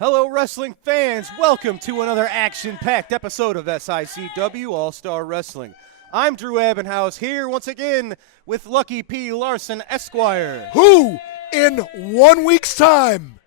Hello, wrestling fans. Welcome to another action-packed episode of SICW All-Star Wrestling. I'm Drew Abbenhouse here once again with Lucky P. Larson, Esquire. Who, in 1 week's time,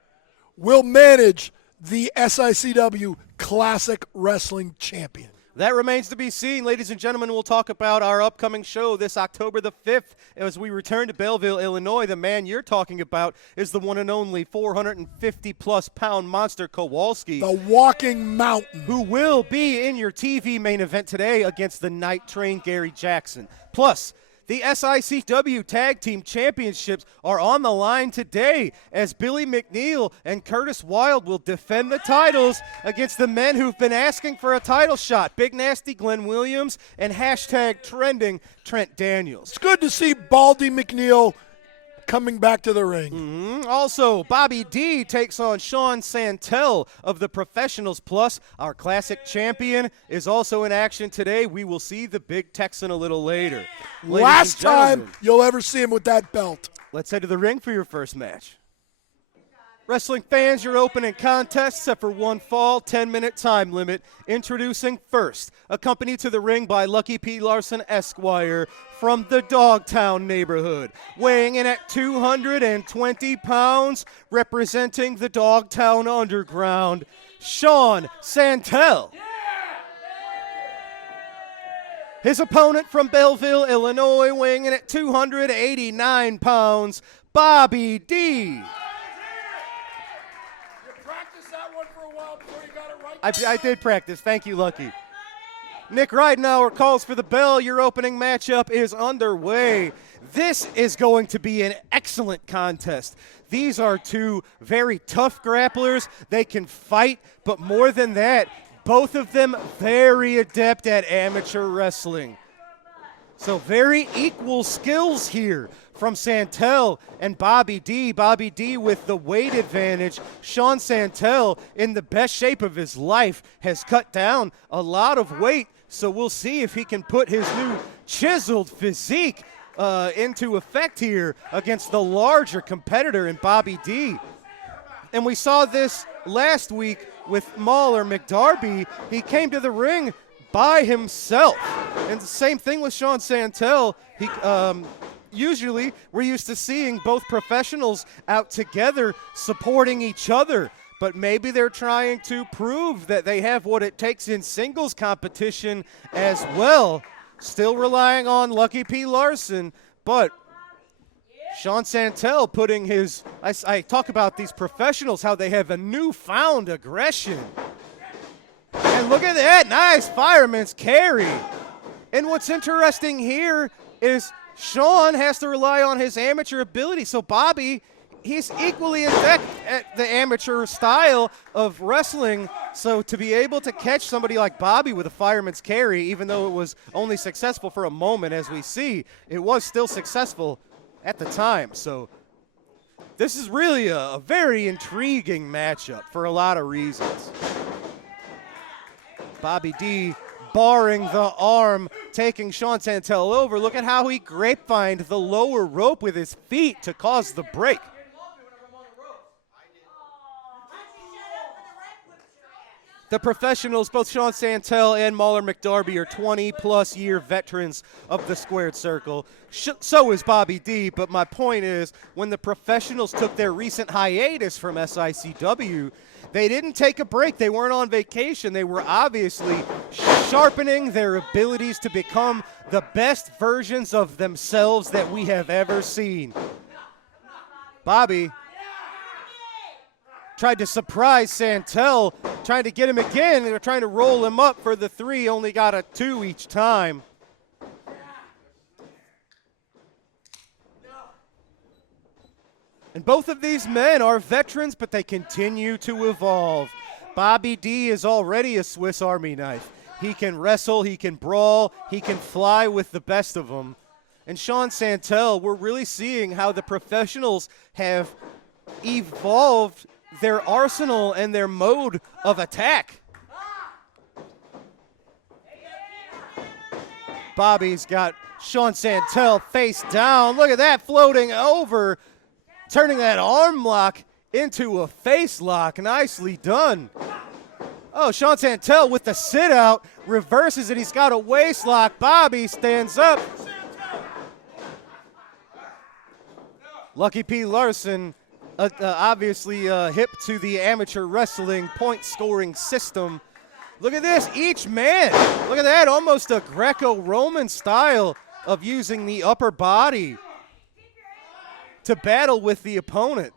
will manage the SICW Classic Wrestling Champion? That remains to be seen. Ladies and gentlemen, we'll talk about our upcoming show this October the 5th as we return to Belleville, Illinois. The man you're talking about is the one and only 450-plus pound monster Kowalski. The Walking Mountain. Who will be in your TV main event today against the Night Train Gary Jackson. Plus, the SICW Tag Team Championships are on the line today as Billy McNeil and Curtis Wilde will defend the titles against the men who've been asking for a title shot, Big Nasty Glenn Williams and #trending Trent Daniels. It's good to see Baldy McNeil coming back to the ring. Also, Bobby D takes on Sean Santel of the Professionals. Plus, our classic champion is also in action today. We will see the Big Texan a little later. Last time you'll ever see him with that belt. Let's head to the ring for your first match. Wrestling fans, your opening contest, except for one fall, 10-minute time limit. Introducing first, accompanied to the ring by Lucky P. Larson, Esquire, from the Dogtown neighborhood. Weighing in at 220 pounds, representing the Dogtown Underground, Sean Santel. His opponent from Belleville, Illinois, weighing in at 289 pounds, Bobby D. I did practice. Thank you, Lucky. Nick Ridenauer calls for the bell. Your opening matchup is underway. This is going to be an excellent contest. These are two very tough grapplers. They can fight, but more than that, both of them very adept at amateur wrestling. So very equal skills here from Santel and Bobby D. Bobby D with the weight advantage. Sean Santel, in the best shape of his life, has cut down a lot of weight. So we'll see if he can put his new chiseled physique into effect here against the larger competitor in Bobby D. And we saw this last week with Mauler McDarby. He came to the ring by himself. And the same thing with Sean Santel. Usually, we're used to seeing both professionals out together supporting each other, but maybe they're trying to prove that they have what it takes in singles competition as well. Still relying on Lucky P. Larson, but Sean Santel putting his, I talk about these professionals, how they have a newfound aggression. And look at that, nice fireman's carry. And what's interesting here is Sean has to rely on his amateur ability. So Bobby, he's equally adept at the amateur style of wrestling. So to be able to catch somebody like Bobby with a fireman's carry, even though it was only successful for a moment, as we see, it was still successful at the time. So this is really a very intriguing matchup for a lot of reasons. Bobby D barring the arm, taking Sean Santel over. Look at how he grapevined the lower rope with his feet to cause the break. The professionals, both Sean Santel and Mauler McDarby, are 20-plus year veterans of the squared circle. So is Bobby D, but my point is, when the professionals took their recent hiatus from SICW, they didn't take a break. They weren't on vacation. They were obviously sharpening their abilities to become the best versions of themselves that we have ever seen. Bobby tried to surprise Santel, trying to get him again. They were trying to roll him up for the 3, only got a 2 each time. And both of these men are veterans, but they continue to evolve. Bobby D is already a Swiss Army knife. He can wrestle, he can brawl, he can fly with the best of them. And Sean Santel, we're really seeing how the professionals have evolved their arsenal and their mode of attack. Bobby's got Sean Santel face down. Look at that, floating over, turning that arm lock into a face lock. Nicely done. Oh, Sean Santel with the sit out, reverses it. He's got a waist lock. Bobby stands up. Lucky P. Larson, obviously hip to the amateur wrestling point scoring system. Look at this, each man, look at that, almost a Greco-Roman style of using the upper body to battle with the opponent.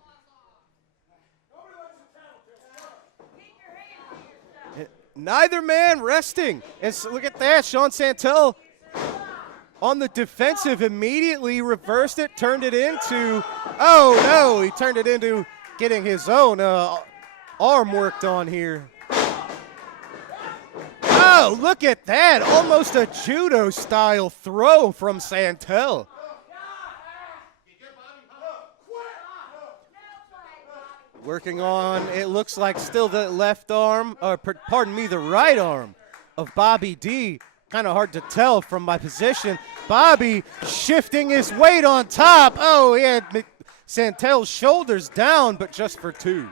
Neither man resting. And so look at that, Sean Santel on the defensive immediately reversed it, turned it into, oh no, he turned it into getting his own arm worked on here. Oh, look at that, almost a judo style throw from Santel. Working on, it looks like still the left arm, or pardon me, the right arm of Bobby D. Kind of hard to tell from my position. Bobby shifting his weight on top. Oh, he had Santel's shoulders down, but just for two.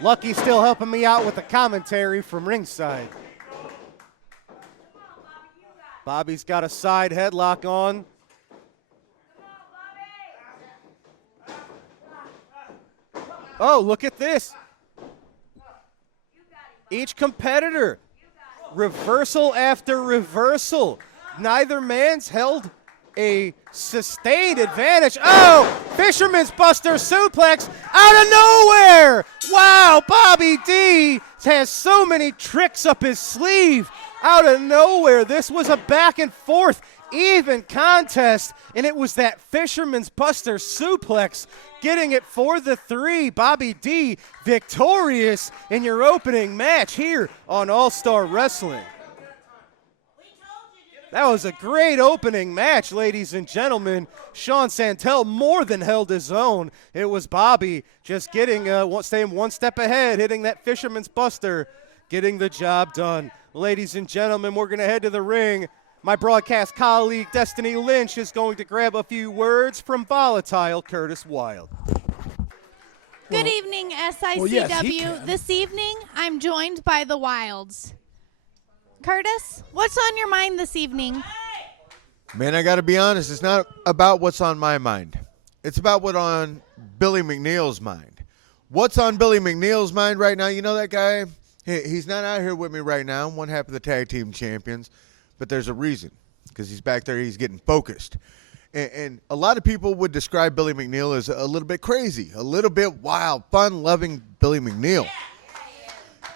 Lucky still helping me out with the commentary from ringside. Bobby's got a side headlock on. Oh, look at this. Each competitor, reversal after reversal. Neither man's held a sustained advantage. Oh, Fisherman's Buster suplex out of nowhere. Wow, Bobby D has so many tricks up his sleeve out of nowhere. This was a back and forth, even contest, and it was that Fisherman's Buster suplex getting it for the three. Bobby D victorious in your opening match here on All-Star Wrestling. That was a great opening match, ladies and gentlemen. Sean Santel more than held his own. It was Bobby just getting, staying one step ahead, hitting that Fisherman's Buster, getting the job done. Ladies and gentlemen, we're going to head to the ring. My broadcast colleague, Destiny Lynch, is going to grab a few words from volatile Curtis Wilde. Good evening, SICW. Well, yes, this evening, I'm joined by the Wilds. Curtis, what's on your mind this evening? Man, I got to be honest. It's not about what's on my mind. It's about what's on Billy McNeil's mind. What's on Billy McNeil's mind right now? You know that guy? He's not out here with me right now. One half of the tag team champions. But there's a reason, because he's back there, he's getting focused. And a lot of people would describe Billy McNeil as a little bit crazy, a little bit wild, fun-loving Billy McNeil.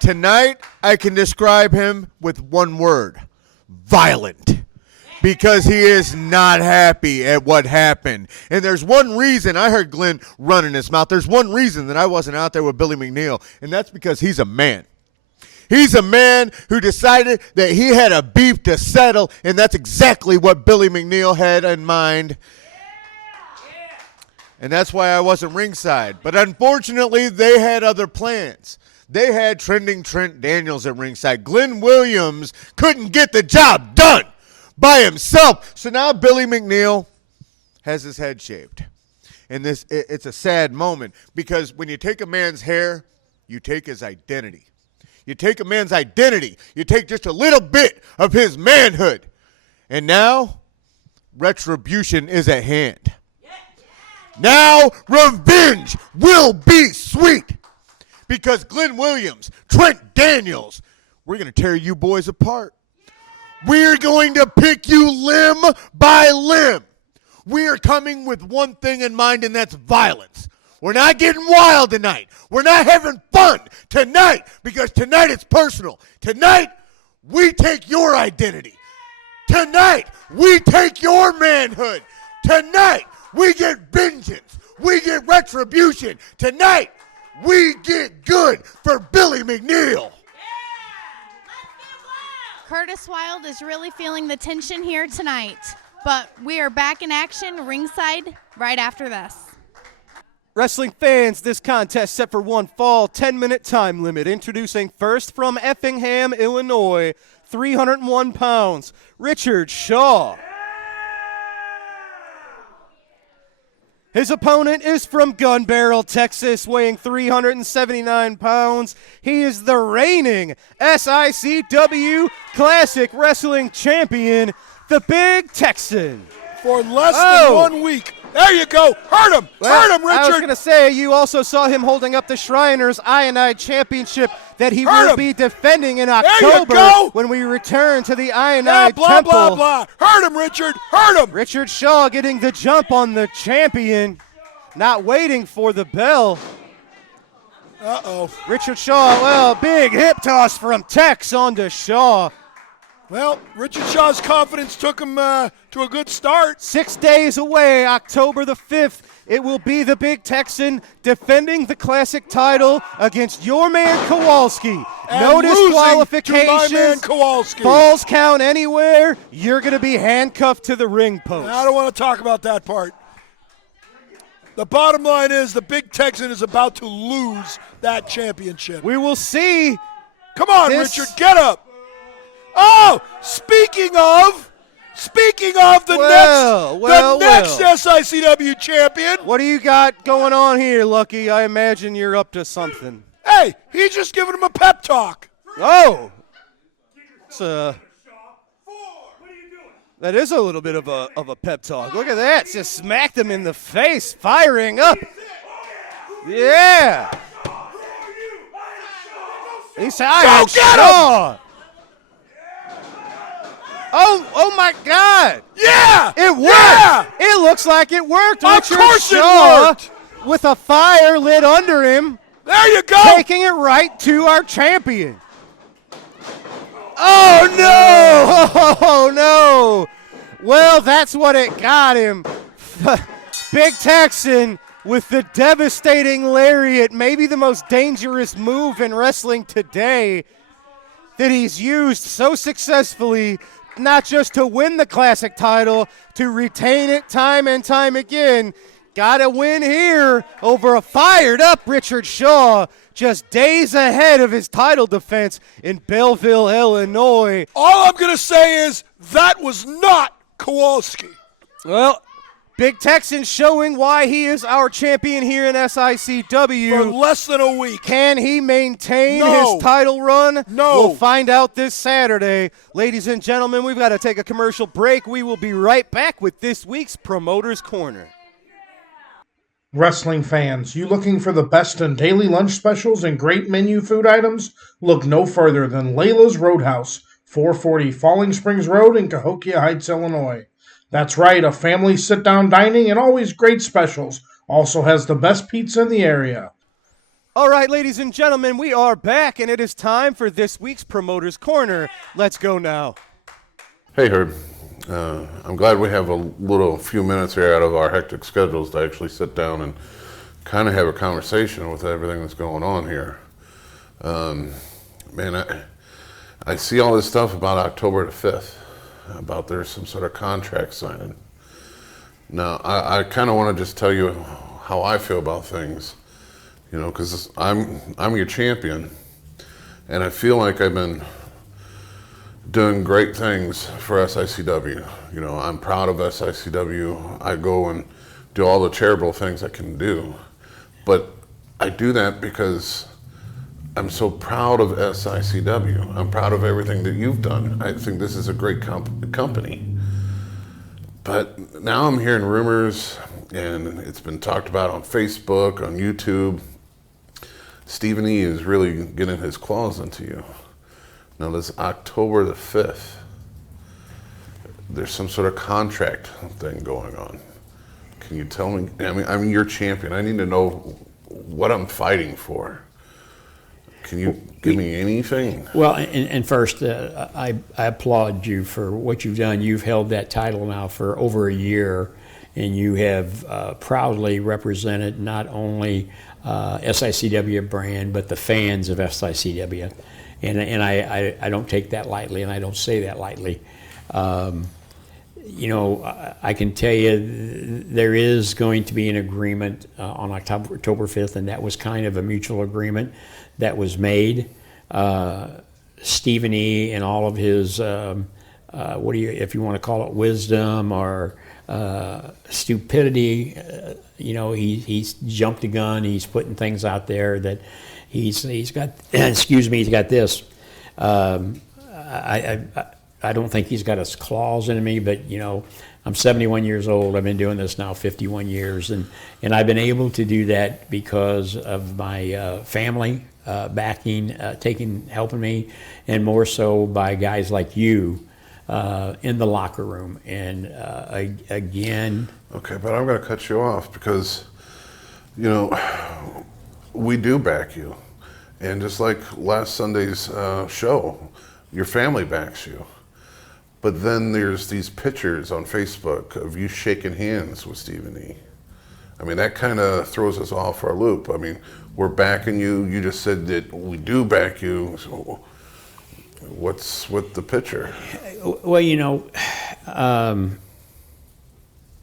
Tonight, I can describe him with one word: violent. Because he is not happy at what happened. And there's one reason, I heard Glenn running his mouth, there's one reason that I wasn't out there with Billy McNeil, and that's because he's a man. He's a man who decided that he had a beef to settle, and that's exactly what Billy McNeil had in mind. And that's why I wasn't ringside. But unfortunately, they had other plans. They had trending Trent Daniels at ringside. Glenn Williams couldn't get the job done by himself. So now Billy McNeil has his head shaved. And it's a sad moment, because when you take a man's hair, you take his identity. You take a man's identity. You take just a little bit of his manhood. And now, retribution is at hand. Now, revenge will be sweet. Because Glenn Williams, Trent Daniels, we're going to tear you boys apart. We're going to pick you limb by limb. We are coming with one thing in mind, and that's violence. We're not getting wild tonight. We're not having fun tonight, because tonight it's personal. Tonight, we take your identity. Tonight, we take your manhood. Tonight, we get vengeance. We get retribution. Tonight, we get good for Billy McNeil. Curtis Wilde is really feeling the tension here tonight, but we are back in action ringside right after this. Wrestling fans, this contest set for one fall, 10-minute time limit. Introducing first from Effingham, Illinois, 301 pounds, Richard Shaw. His opponent is from Gun Barrel, Texas, weighing 379 pounds. He is the reigning SICW Classic Wrestling Champion, the Big Texan. For less than 1 week. There you go. Hurt him. Hurt him, Richard. I was going to say, you also saw him holding up the Shriners Ionide Championship that he will be defending in October when we return to the Ionide Temple. Blah, blah. Hurt him, Richard. Hurt him. Richard Shaw getting the jump on the champion, not waiting for the bell. Uh-oh. Richard Shaw, well, big hip toss from Tex onto Shaw. Well, Richard Shaw's confidence took him to a good start. 6 days away, October the 5th, it will be the Big Texan defending the Classic title against your man Kowalski. And no losing disqualifications. To my man Kowalski. Falls count anywhere. You're going to be handcuffed to the ring post. I don't want to talk about that part. The bottom line is the Big Texan is about to lose that championship. We will see. Come on, Richard, get up. Oh, speaking of the next SICW champion. What do you got going on here, Lucky? I imagine you're up to something. Hey, he's just giving him a pep talk. Oh. That is a little bit of a pep talk. Look at that. Just smacked him in the face, firing up. Yeah. He said, Go get him! Oh my God! Yeah! It worked! Yeah! It looks like it worked. Of course it worked! With a fire lit under him. There you go! Taking it right to our champion. Oh no! Oh no! Well, that's what it got him. Big Texan with the devastating lariat, maybe the most dangerous move in wrestling today that he's used so successfully, not just to win the Classic title, to retain it time and time again. Got a win here over a fired-up Richard Shaw, just days ahead of his title defense in Belleville, Illinois. All I'm going to say is that was not Kowalski. Well, Big Texan showing why he is our champion here in SICW. For less than a week. Can he maintain his title run? No. We'll find out this Saturday. Ladies and gentlemen, we've got to take a commercial break. We will be right back with this week's Promoter's Corner. Wrestling fans, you looking for the best in daily lunch specials and great menu food items? Look no further than Layla's Roadhouse, 440 Falling Springs Road in Cahokia Heights, Illinois. That's right, a family sit-down dining and always great specials. Also has the best pizza in the area. All right, ladies and gentlemen, we are back, and it is time for this week's Promoter's Corner. Let's go now. Hey, Herb. I'm glad we have a few minutes here out of our hectic schedules to actually sit down and kind of have a conversation with everything that's going on here. Man, I see all this stuff about October the 5th. About there's some sort of contract signing. Now, I kind of want to just tell you how I feel about things, you know, because I'm your champion, and I feel like I've been doing great things for SICW. You know, I'm proud of SICW. I go and do all the charitable things I can do, but I do that because I'm so proud of SICW. I'm proud of everything that you've done. I think this is a great company. But now I'm hearing rumors, and it's been talked about on Facebook, on YouTube. Stephen E. is really getting his claws into you. Now this October the 5th, there's some sort of contract thing going on. Can you tell me? I mean, I'm your champion. I need to know what I'm fighting for. Can you give me anything? Well, and first, I applaud you for what you've done. You've held that title now for over a year, and you have proudly represented not only SICW brand, but the fans of SICW. And I don't take that lightly, and I don't say that lightly. You know, I can tell you there is going to be an agreement on October 5th, and that was kind of a mutual agreement that was made. Stephen E. and all of his, if you want to call it wisdom or stupidity. He's jumped the gun. He's putting things out there that he's got. Excuse me. He's got this. I don't think he's got his claws in me, but I'm 71 years old. I've been doing this now 51 years, and I've been able to do that because of my family backing, helping me, and more so by guys like you in the locker room. And again. Okay, but I'm going to cut you off because, we do back you. And just like last Sunday's show, your family backs you. But then there's these pictures on Facebook of you shaking hands with Stephen E. I mean, that kind of throws us off our loop. I mean, we're backing you. You just said that we do back you. So what's with the picture? Well,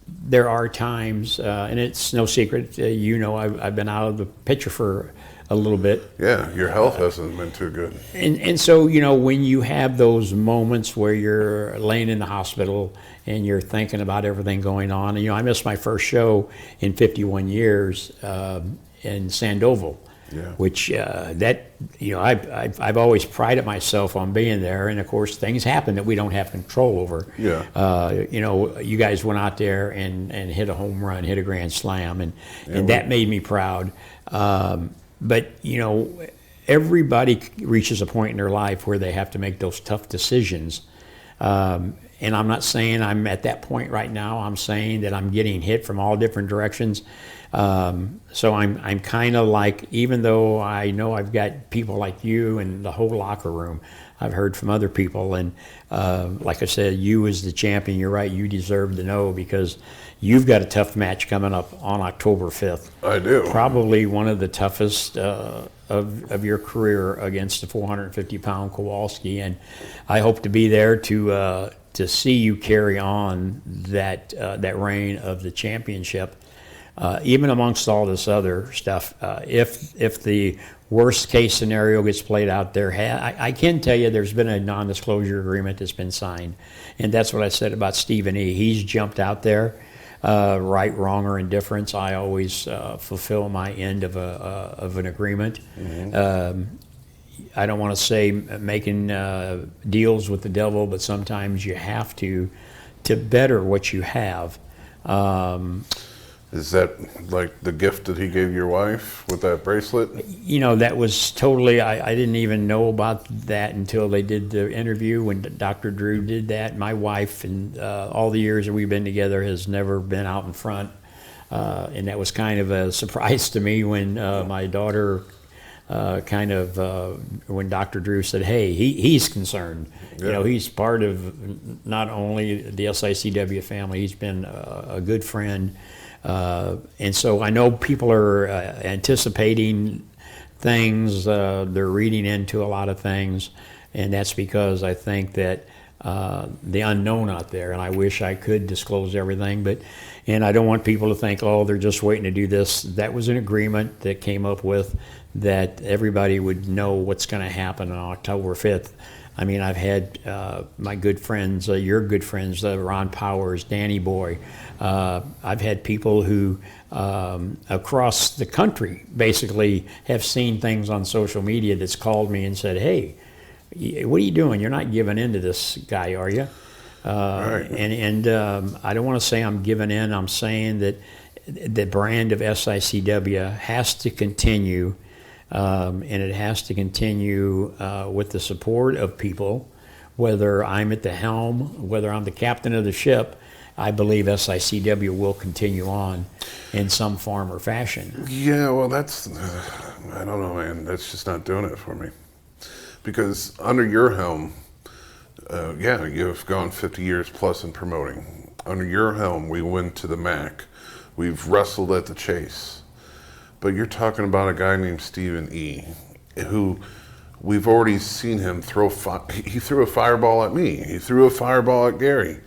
there are times, and it's no secret, I've been out of the picture for a little bit. Yeah, your health hasn't been too good. And so, when you have those moments where you're laying in the hospital and you're thinking about everything going on, and I missed my first show in 51 years in Sandoval. Yeah. Which I've always prided myself on being there, and of course things happen that we don't have control over. Yeah. You guys went out there and hit a home run, hit a grand slam, and that made me proud. But everybody reaches a point in their life where they have to make those tough decisions. And I'm not saying I'm at that point right now. I'm saying that I'm getting hit from all different directions. So I'm kind of like, even though I know I've got people like you and the whole locker room, I've heard from other people. And like I said, you as the champion, you're right, you deserve to know, because you've got a tough match coming up on October 5th. I do. Probably one of the toughest of your career against the 450-pound Kowalski. And I hope to be there to see you carry on that reign of the championship. Even amongst all this other stuff, if the worst case scenario gets played out there, I can tell you there's been a non-disclosure agreement that's been signed, and that's what I said about Stephen E. He's jumped out there, right, wrong, or indifference. I always fulfill my end of an agreement. Mm-hmm. I don't want to say making deals with the devil, but sometimes you have to better what you have. Is that like the gift that he gave your wife with that bracelet? That was totally, I didn't even know about that until they did the interview when Dr. Drew did that. My wife, and all the years that we've been together, has never been out in front. And that was kind of a surprise to me when my daughter when Dr. Drew said, hey, he's concerned. Yeah. He's part of not only the SICW family, he's been a good friend. And so I know people are anticipating things, they're reading into a lot of things, and that's because I think that the unknown out there, and I wish I could disclose everything, and I don't want people to think, oh, they're just waiting to do this. That was an agreement that came up with that everybody would know what's going to happen on October 5th. I mean, I've had my good friends, your good friends, Ron Powers, Danny Boy. I've had people who across the country basically have seen things on social media that's called me and said, hey, what are you doing? You're not giving in to this guy, are you? Right. And I don't want to say I'm giving in. I'm saying that the brand of SICW has to continue. And it has to continue with the support of people, whether I'm at the helm, whether I'm the captain of the ship. I believe SICW will continue on in some form or fashion. Yeah, well, that's, I don't know, man. That's just not doing it for me. Because under your helm, you've gone 50 years plus in promoting. Under your helm, we went to the MAC. We've wrestled at the Chase. But you're talking about a guy named Stephen E., who we've already seen him he threw a fireball at me. He threw a fireball at Gary.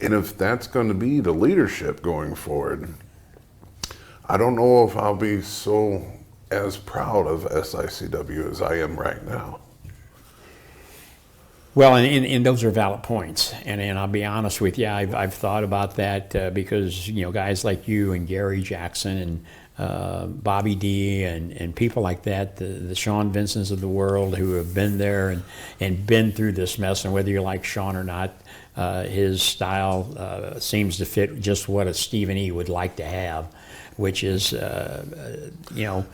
And if that's going to be the leadership going forward, I don't know if I'll be so as proud of SICW as I am right now. Well, and those are valid points, and I'll be honest with you, I've thought about that because guys like you and Gary Jackson and Bobby D and people like that, the Sean Vincents of the world who have been there and been through this mess, and whether you like Sean or not, his style seems to fit just what a Stephen E. would like to have, which is,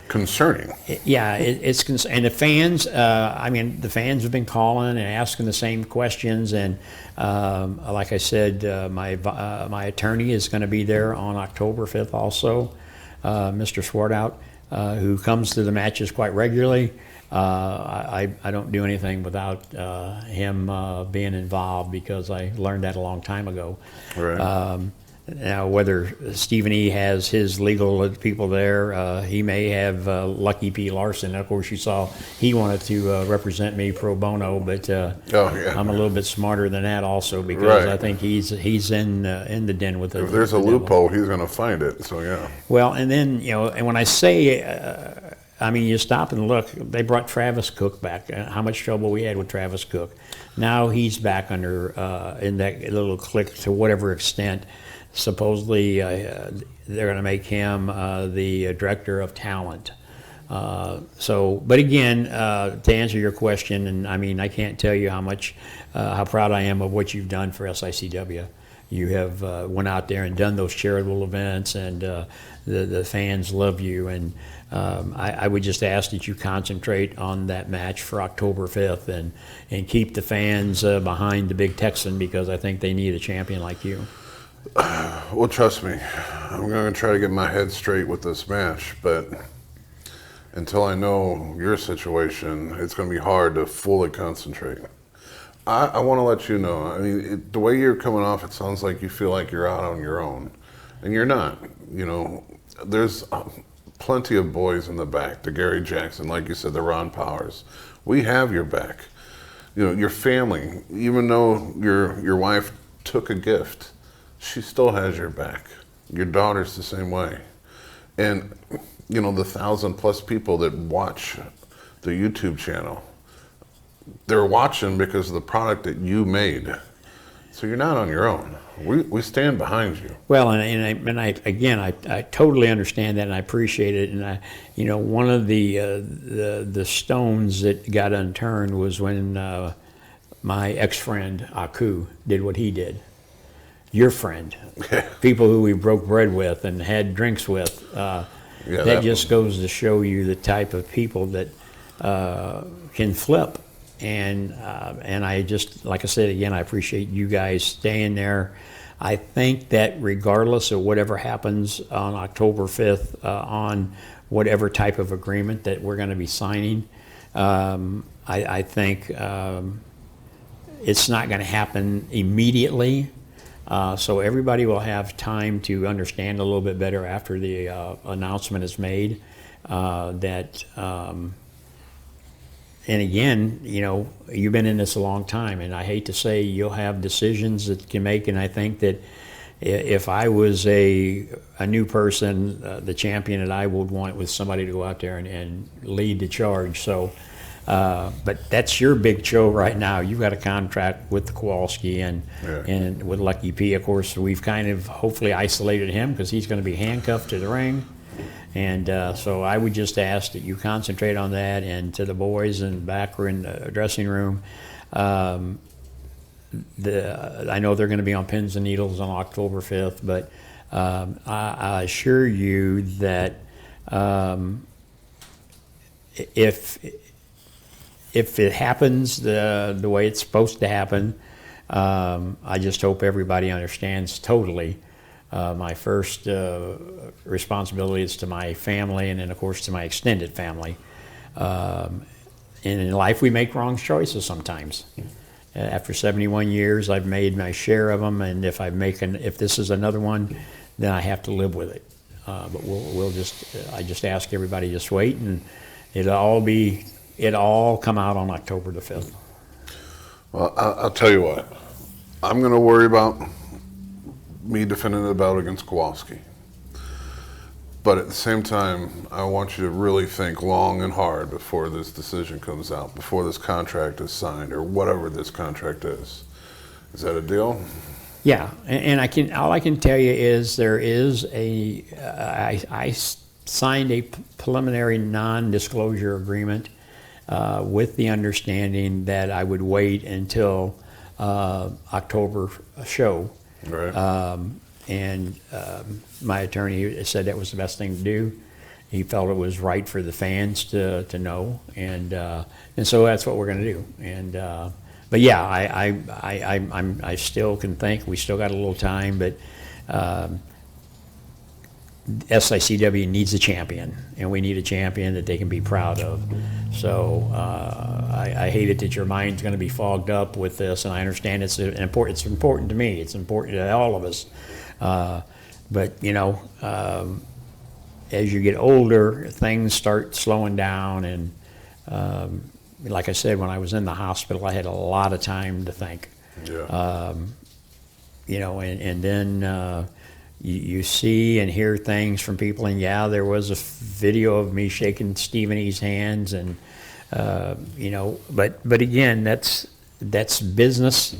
Concerning. Yeah, it's and the fans. The fans have been calling and asking the same questions, and like I said, my attorney is going to be there on October 5th also, Mr. Swartout, who comes to the matches quite regularly. I don't do anything without him being involved because I learned that a long time ago. Right. Now, whether Stephen E. has his legal people there, he may have Lucky P. Larson. Of course, you saw he wanted to represent me pro bono, but I'm a little bit smarter than that also because I think he's in the den with the. If there's a loophole, he's going to find it. So yeah. Well, and then and when I say. You stop and look. They brought Travis Cook back. How much trouble we had with Travis Cook. Now he's back under in that little clique to whatever extent. Supposedly, they're going to make him the director of talent. But again, to answer your question, and I can't tell you how proud I am of what you've done for SICW. You have went out there and done those charitable events, and the fans love you. And I would just ask that you concentrate on that match for October 5th and keep the fans behind the big Texan because I think they need a champion like you. Well, trust me, I'm going to try to get my head straight with this match, but until I know your situation, it's going to be hard to fully concentrate. I want to let you know, the way you're coming off, it sounds like you feel like you're out on your own, and you're not. There's plenty of boys in the back, the Gary Jackson, like you said, the Ron Powers. We have your back. Your family, even though your wife took a gift, she still has your back. Your daughter's the same way. And, the 1,000+ people that watch the YouTube channel, they're watching because of the product that you made. So you're not on your own. We stand behind you. Well, I totally understand that, and I appreciate it. And one of the stones that got unturned was when my ex-friend Aku did what he did. Your friend, people who we broke bread with and had drinks with. That just goes to show you the type of people that can flip. And I just, like I said again, I appreciate you guys staying there. I think that regardless of whatever happens on October 5th, on whatever type of agreement that we're going to be signing, I think it's not going to happen immediately. So everybody will have time to understand a little bit better after the announcement is made and again, you've been in this a long time, and I hate to say you'll have decisions that you can make, and I think that if I was a new person, the champion that I would want was somebody to go out there and lead the charge. So, but that's your big show right now. You've got a contract with the Kowalski and with Lucky P. Of course, we've kind of hopefully isolated him because he's going to be handcuffed to the ring. And so I would just ask that you concentrate on that, and to the boys in the back or in the dressing room, I know they're going to be on pins and needles on October 5th, but I assure you that if it happens the way it's supposed to happen, I just hope everybody understands totally. My first responsibility is to my family, and then of course to my extended family. And in life we make wrong choices sometimes. After 71 years, I've made my share of them, and if this is another one, then I have to live with it. But I just ask everybody to just wait, and it'll all come out on October the 5th. Well, I'll tell you what, I'm going to worry about me defending the belt against Kowalski. But at the same time, I want you to really think long and hard before this decision comes out, before this contract is signed, or whatever this contract is. Is that a deal? Yeah, and all I can tell you is there is I signed a preliminary non-disclosure agreement with the understanding that I would wait until October show. Right. And my attorney said that was the best thing to do. He felt it was right for the fans to know, and so that's what we're going to do. And but yeah, I still can think we still got a little time, but SICW needs a champion, and we need a champion that they can be proud of. So I hate it that your mind's going to be fogged up with this, and I understand it's important to me. It's important to all of us. But you know, as you get older, things start slowing down, and like I said, when I was in the hospital, I had a lot of time to think. Yeah. You know, and then you see and hear things from people, and yeah, there was a video of me shaking Stephen E's hands, and you know, but again, that's business,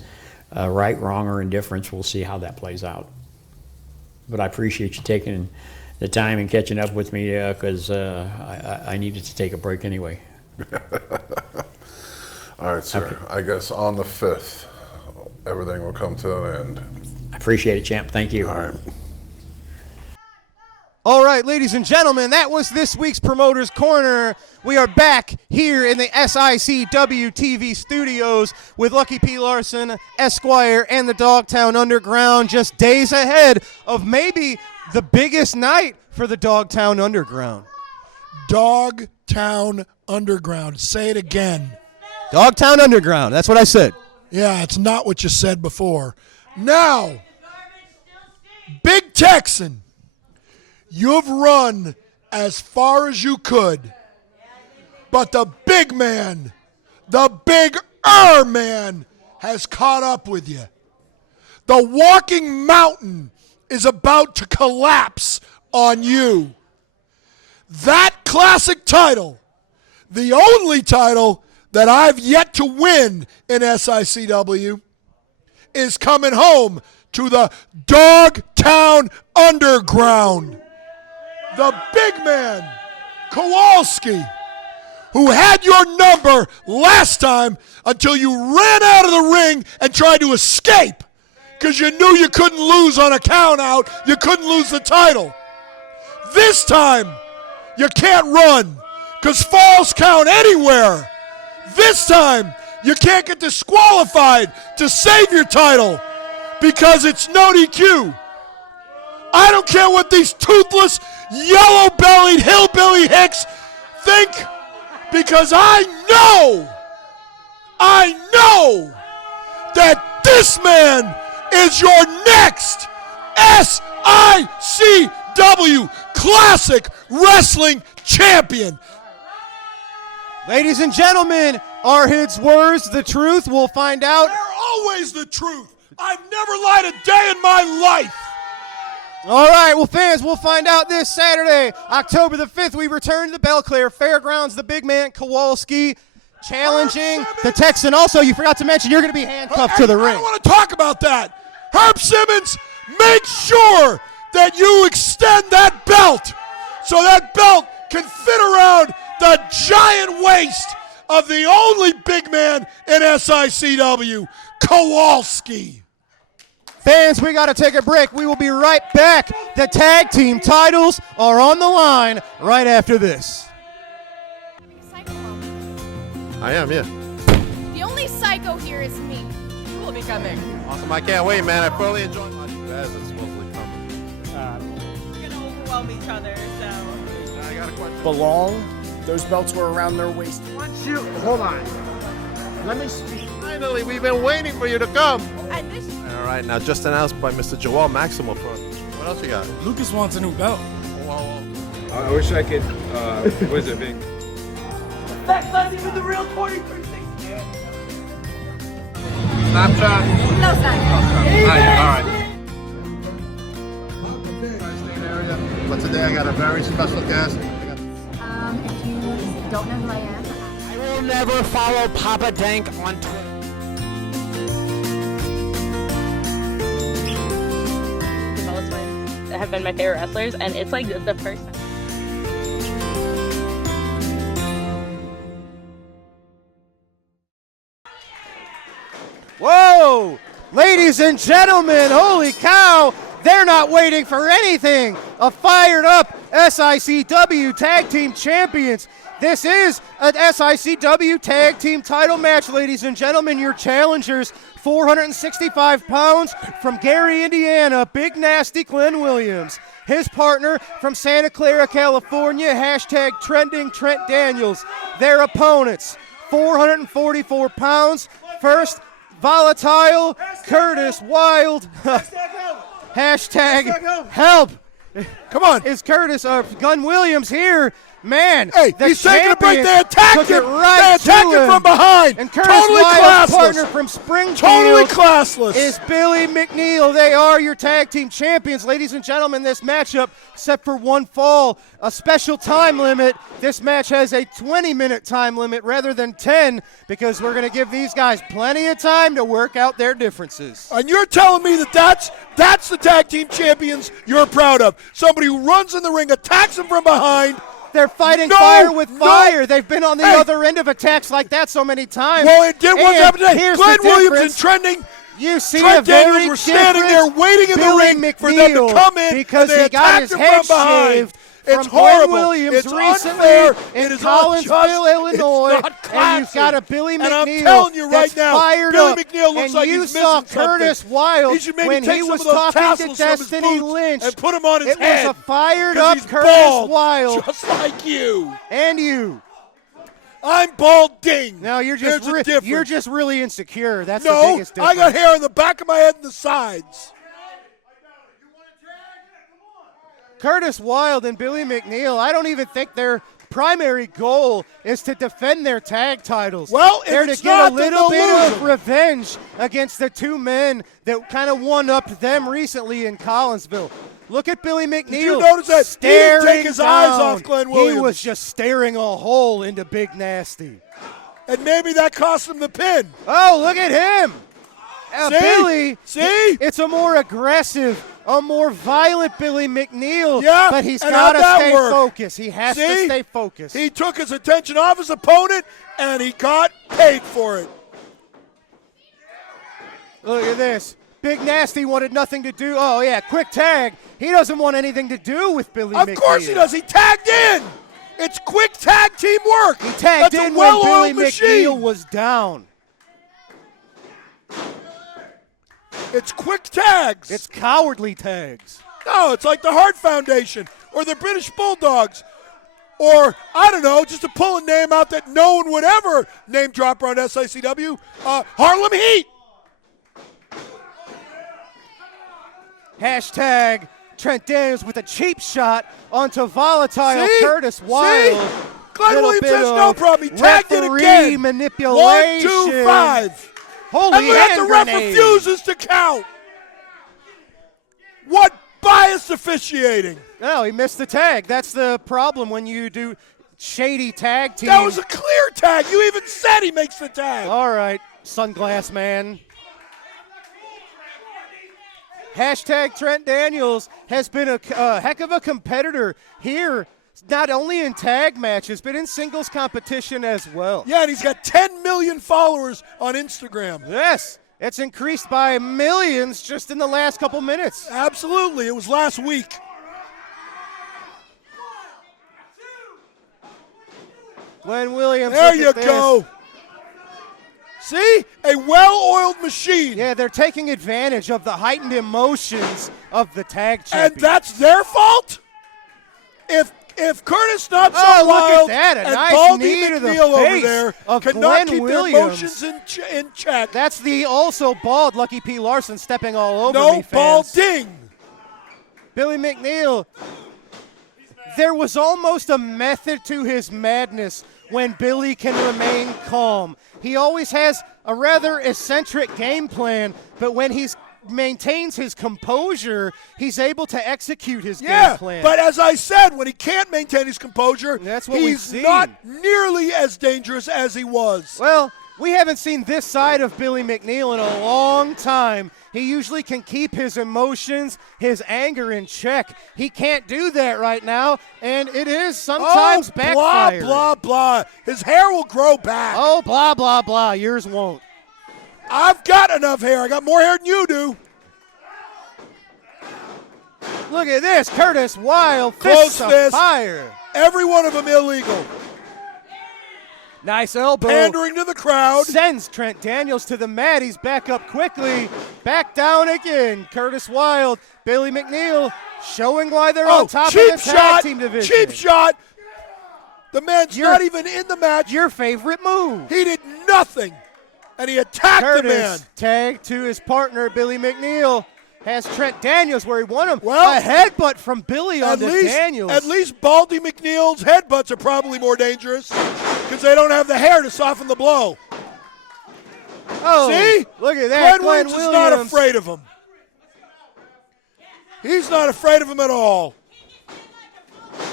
right, wrong, or indifference. We'll see how that plays out. But I appreciate you taking the time and catching up with me, because I needed to take a break anyway. All right, sir. Okay. I guess on the 5th, everything will come to an end. I appreciate it, champ. Thank you. All right. All right, ladies and gentlemen, that was this week's Promoter's Corner. We are back here in the SICW TV studios with Lucky P. Larson, Esquire, and the Dogtown Underground, just days ahead of maybe the biggest night for the Dogtown Underground. Dogtown Underground. Say it again. Dogtown Underground, that's what I said. Yeah, it's not what you said before. Now, Big Texan, you've run as far as you could, but the big man, the bigger man, has caught up with you. The walking mountain is about to collapse on you. That classic title, the only title that I've yet to win in SICW, is coming home to the Dogtown Underground. The big man, Kowalski, who had your number last time until you ran out of the ring and tried to escape because you knew you couldn't lose on a count out, you couldn't lose the title. This time, you can't run because falls count anywhere. This time, you can't get disqualified to save your title because it's no DQ. I don't care what these toothless, yellow-bellied, hillbilly hicks think, because I know that this man is your next SICW Classic Wrestling Champion. Ladies and gentlemen, are his words the truth? We'll find out. They're always the truth. I've never lied a day in my life. All right, well, fans, we'll find out this Saturday, October the 5th. We return to the Belclair Fairgrounds. The big man, Kowalski, challenging the Texan. Also, you forgot to mention you're going to be handcuffed to the ring. I don't want to talk about that. Herb Simmons, make sure that you extend that belt so that belt can fit around the giant waist of the only big man in SICW, Kowalski. Fans, we got to take a break. We will be right back. The tag team titles are on the line right after this. I am, yeah. The only psycho here is me. Who will be coming? Awesome. I can't wait, man. I thoroughly enjoyed my guys that's supposedly coming. We're gonna overwhelm each other, so. I got a question. Belong. Those belts were around their waist. Hold on. Let me speak. Finally, we've been waiting for you to come. This All right, now just announced by Mr. Joel Maximo. What else you got? Lucas wants a new belt. Whoa. I wish I could. What is it, Vic? That's not even the real 4360. Snapchat? No, it's not. All right. but today I got a very special guest. If you don't know who I am, I will never follow Papa Dank on Twitter. Have been my favorite wrestlers, and it's like the first time. Whoa! Ladies and gentlemen, holy cow! They're not waiting for anything! A fired up SICW Tag Team Champions. This is an SICW Tag Team title match, ladies and gentlemen. Your challengers, 465 pounds from Gary, Indiana, Big Nasty Glenn Williams. His partner from Santa Clara, California, hashtag trending Trent Daniels. Their opponents, 444 pounds. First, volatile Curtis Wild. Hashtag help. Come on. Is Curtis Gunn Williams here? Man, hey, the he's taking a break. They attacked took him. It right they attacked him from behind. And Curtis totally Wild's classless. partner from Springfield totally classless. is Billy McNeil. They are your tag team champions. Ladies and gentlemen, this matchup, except for one fall, a special time limit. This match has a 20-minute time limit rather than 10 because we're going to give these guys plenty of time to work out their differences. And you're telling me that that's the tag team champions you're proud of? Somebody who runs in the ring, attacks them from behind. They're fighting fire with fire. They've been on the other end of attacks like that so many times. Well, it did what's happened today. Glenn Williams and trending. You see Trent a very Daniels were standing there waiting in the Billy ring McNeil for them to come in because and they he got his attacked him head from behind. shaved. It's from Glenn horrible. Williams It's recently unfair. in It is Collinsville, Illinois, it's not and you've got a Billy McNeil and I'm telling you right that's now, fired Billy up. McNeil looks and like you he's saw missing Curtis something. Wild He should maybe when take he some was of those talking to tassels from his Destiny boots Lynch and put them on his it head. was a fired 'Cause up he's Curtis bald, Wild, just like you and you. I'm balding. No, you're just really insecure. That's the no, biggest difference. I got hair on the back of my head and the sides. Curtis Wild and Billy McNeil, I don't even think their primary goal is to defend their tag titles. Well, they're if to it's get not, a then little they'll bit lose of them. revenge against the two men that kind of one-upped them recently in Collinsville. Look at Billy McNeil. Did you notice that? He didn't take his eyes off Glenn Williams. He was just staring a hole into Big Nasty. And maybe that cost him the pin. Oh, look at him. See? Billy, See? It's a more aggressive, a more violent Billy McNeil. Yeah, but he's and got to how'd that stay work? focused. He has to See? stay focused. He took his attention off his opponent, and he got paid for it. Look at this. Big Nasty wanted nothing to do. Oh, yeah, quick tag. He doesn't want anything to do with Billy McNeil. Of course he does. He tagged in. It's quick tag team work. He tagged That's in a well-oiled when Billy machine. McNeil was down. It's quick tags. It's cowardly tags. No, it's like the Hart Foundation or the British Bulldogs. Or, I don't know, just to pull a name out that no one would ever name drop on SICW, Harlem Heat. Hashtag Trent Daniels with a cheap shot onto volatile See? Curtis Wild. See? Glenn Little Williams bit has no of problem. He tagged it referee again. manipulation. 1, 2, 5. Holy And look at the ref grenade. refuses to count. What biased officiating. No, he missed the tag. That's the problem when you do shady tag team. That was a clear tag. You even said he makes the tag. All right, Sunglass Man. Hashtag Trent Daniels has been a heck of a competitor here, not only in tag matches, but in singles competition as well. Yeah, and he's got 10 million followers on Instagram. Yes, it's increased by millions just in the last couple minutes. Absolutely. It was last week. Glenn Williams. There look you at this. go. See? A well-oiled machine. Yeah, they're taking advantage of the heightened emotions of the tag champion. And that's their fault? If Curtis Not So Oh, look Wild at that. A and nice Baldy knee to the McNeil over face there of cannot Glenn keep Williams. their emotions in check. That's the also bald Lucky P. Larson stepping all over No me, fans. balding. Billy McNeil, there was almost a method to his madness when Billy can remain calm. He always has a rather eccentric game plan, but when he's maintains his composure, he's able to execute his Yeah, game plan. but as I said, when he can't maintain his composure, That's what we've he's seen. not nearly as dangerous as he was. Well, we haven't seen this side of Billy McNeil in a long time. He usually can keep his emotions, his anger in check. He can't do that right now, and it is sometimes backfiring. Blah, blah, blah. His hair will grow back. Oh, blah, blah, blah. Yours won't. I've got enough hair. I got more hair than you do. Look at this. Curtis Wild, Close fists of fist. fire. Every one of them illegal. Nice elbow. Pandering to the crowd. Sends Trent Daniels to the mat. He's back up quickly. Back down again. Curtis Wild, Billy McNeil showing why they're on top of the tag team division. Cheap shot. The man's not even in the match. Your favorite move. He did nothing. And he attacked the man. Curtis tag to his partner, Billy McNeil. Has Trent Daniels where he won him. Well, a headbutt from Billy onto Daniels. At least Baldy McNeil's headbutts are probably more dangerous because they don't have the hair to soften the blow. Oh, see? Look at that. Glenn Williams is not afraid of him. He's not afraid of him at all.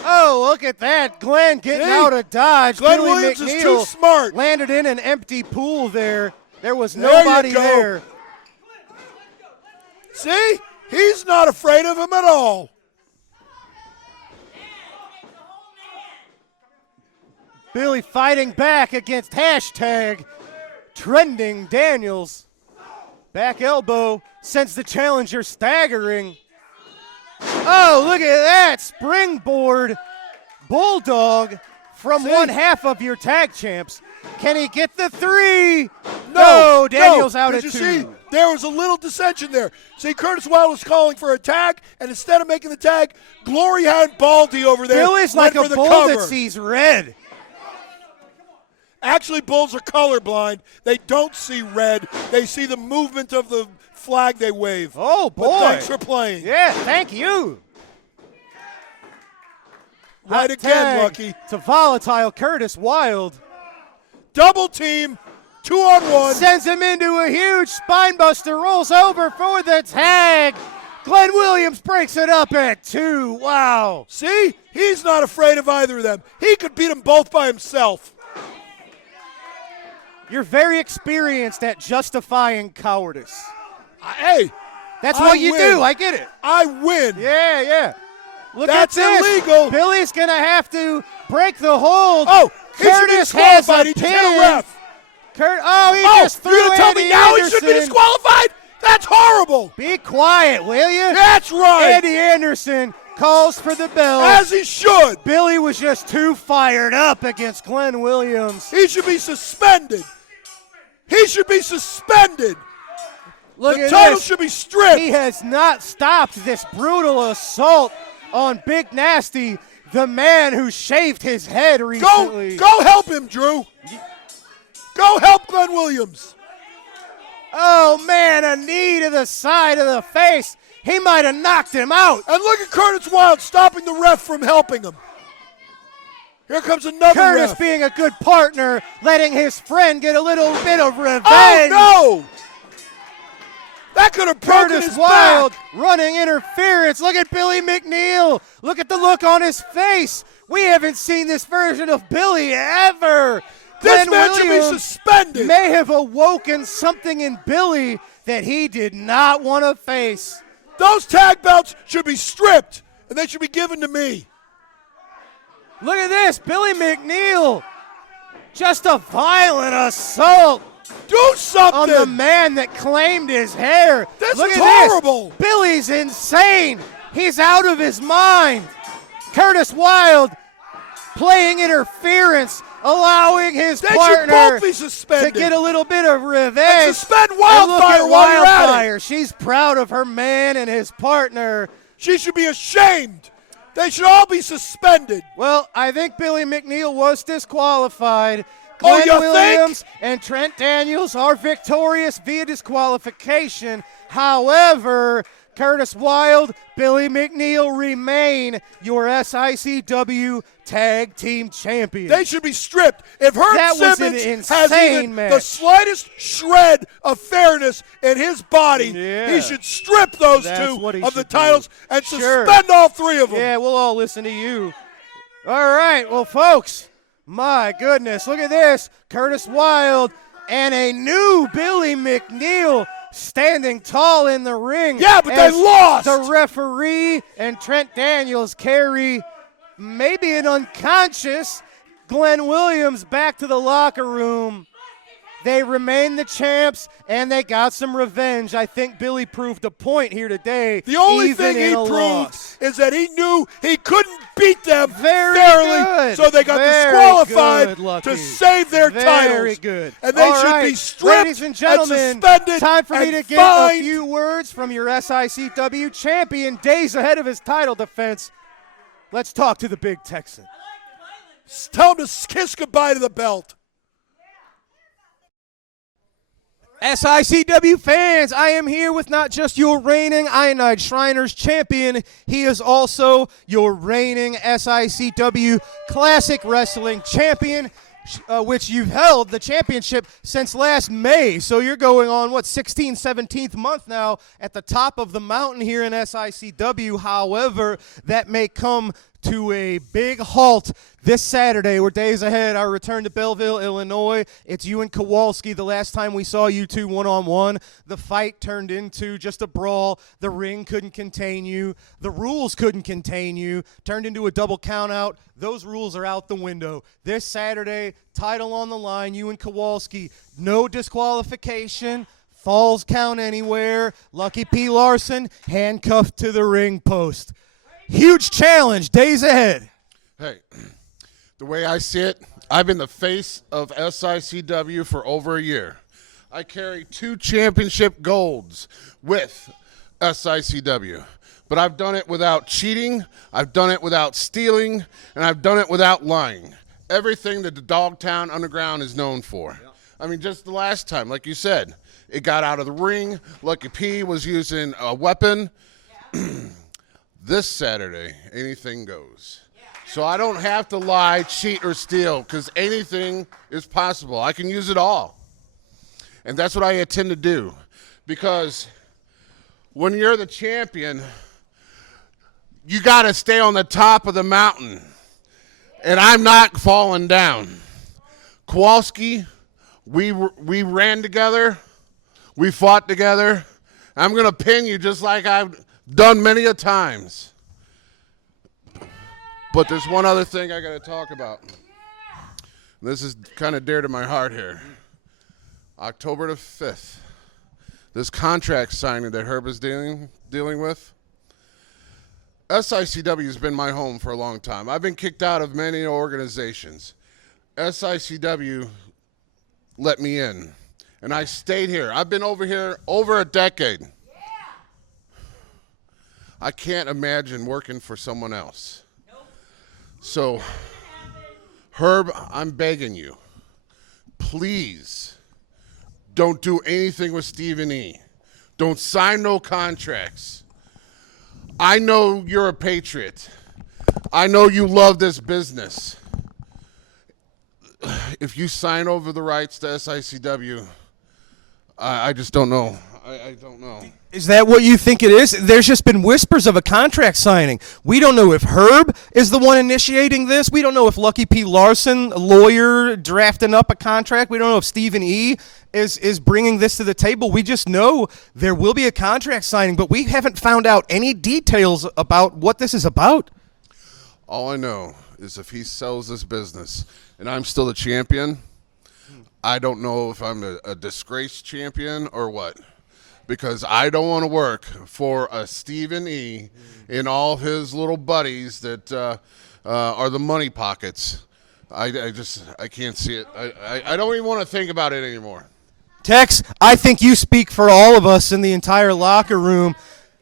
Oh, look at that. Glenn getting out of dodge. Glenn Billy Williams McNeil is too smart. Landed in an empty pool there. There was nobody there. See? He's not afraid of him at all. Billy fighting back against hashtag Trending Daniels. Back elbow sends the challenger staggering. Oh, look at that. Springboard Bulldog from one half of your tag champs. Can he get the three? No, Daniels out at two. See, there was a little dissension there. See, Curtis Wild was calling for a tag, and instead of making the tag, Glory had Baldy over there. Billy's like a bull that sees red. Actually, bulls are colorblind. They don't see red. They see the movement of the flag they wave. Oh, boy. But thanks for playing. Yeah, thank you. Right again, Lucky. To volatile Curtis Wild. Double team, 2-on-1. Sends him into a huge spinebuster, rolls over for the tag. Glenn Williams breaks it up at 2. Wow. See? He's not afraid of either of them. He could beat them both by himself. You're very experienced at justifying cowardice. Hey. That's what you do. I get it. I win. Yeah, yeah. Look That's at this. illegal. Billy's going to have to break the hold. Oh, he should be Curtis has disqualified. a He just pin. hit a ref. He just threw you're going to tell me Andy now Anderson. he should be disqualified? That's horrible. Be quiet, will you? That's right. Andy Anderson calls for the bell. As he should. Billy was just too fired up against Glenn Williams. He should be suspended. He should be suspended. Look the at title this. should be stripped. He has not stopped this brutal assault on Big Nasty, the man who shaved his head recently. Go help him, Drew. Go help Glenn Williams. Oh, man, a knee to the side of the face. He might have knocked him out. And look at Curtis Wild stopping the ref from helping him. Here comes another Curtis ref. being a good partner, letting his friend get a little bit of revenge. Oh, no. That could have broken Curtis his Wild back. running interference. Look at Billy McNeil. Look at the look on his face. We haven't seen this version of Billy ever. This Glenn man should be Williams suspended. may have awoken something in Billy that he did not want to face. Those tag belts should be stripped, and they should be given to me. Look at this. Billy McNeil. Just a violent assault. Do something. On the man that claimed his hair. This Look is at horrible. This. Billy's insane. He's out of his mind. Curtis Wild playing interference, allowing his They should partner both be suspended. to get a little bit of revenge. And suspend And Wildfire look at while you're at it. Wildfire. She's proud of her man and his partner. She should be ashamed. They should all be suspended. Well, I think Billy McNeil was disqualified. Glenn you Williams and Trent Daniels are victorious via disqualification. However, Curtis Wild, Billy McNeil remain your SICW Tag Team Champions. They should be stripped. If Herb That was Simmons an has insane even match. the slightest shred of fairness in his body, Yeah. he should strip those That's two what he of the should do. titles and Sure. suspend all three of them. Yeah, we'll all listen to you. All right, well, folks, my goodness, look at this. Curtis Wilde and a new Billy McNeil standing tall in the ring. Yeah, but they as lost. The referee and Trent Daniels carry maybe an unconscious Glenn Williams back to the locker room. They remain the champs, and they got some revenge. I think Billy proved a point here today. The only even thing he in a proved loss. is that he knew he couldn't beat them Very fairly, good. so they got Very disqualified good, Lucky. to save their titles. Very good. And they All should right, be stripped ladies and gentlemen, suspended time for me and to get fined. a few words from your SICW champion, days ahead of his title defense. Let's talk to the Big Texan. Tell him to kiss goodbye to the belt. SICW fans, I am here with not just your reigning Ionide Shriners champion, he is also your reigning SICW Classic Wrestling champion, which you've held the championship since last May. So you're going on, 16th, 17th month now at the top of the mountain here in SICW. However, that may come to a big halt this Saturday. We're days ahead. Our return to Belleville, Illinois. It's you and Kowalski. The last time we saw you two one-on-one, the fight turned into just a brawl. The ring couldn't contain you. The rules couldn't contain you. Turned into a double countout. Those rules are out the window. This Saturday, title on the line, you and Kowalski. No disqualification. Falls count anywhere. Lucky P. Larson handcuffed to the ring post. Huge challenge, days ahead. Hey, the way I see it, I've been the face of SICW for over a year. I carry 2 championship golds with SICW, but I've done it without cheating, I've done it without stealing, and I've done it without lying. Everything that the Dogtown Underground is known for. I mean, just the last time, like you said, it got out of the ring. Lucky P was using a weapon. This Saturday, anything goes. So I don't have to lie, cheat, or steal, because anything is possible. I can use it all. And that's what I intend to do. Because when you're the champion, you got to stay on the top of the mountain. And I'm not falling down. Kowalski, we ran together. We fought together. I'm going to pin you just like I've done many a times. But there's one other thing I got to talk about. This is kind of dear to my heart here. October the 5th, this contract signing that Herb is dealing with. SICW has been my home for a long time. I've been kicked out of many organizations. SICW let me in, and I stayed here. I've been over here over a decade. I can't imagine working for someone else. So, Herb, I'm begging you, please don't do anything with Stephen E. Don't sign no contracts. I know you're a patriot. I know you love this business. If you sign over the rights to SICW, I just don't know. I don't know. Is that what you think it is? There's just been whispers of a contract signing. We don't know if Herb is the one initiating this. We don't know if Lucky P. Larson, a lawyer, drafting up a contract. We don't know if Stephen E. is bringing this to the table. We just know there will be a contract signing, but we haven't found out any details about what this is about. All I know is if he sells this business and I'm still the champion, I don't know if I'm a disgraced champion or what. Because I don't want to work for a Stephen E. and all his little buddies that are the money pockets. I can't see it. I don't even want to think about it anymore. Tex, I think you speak for all of us in the entire locker room.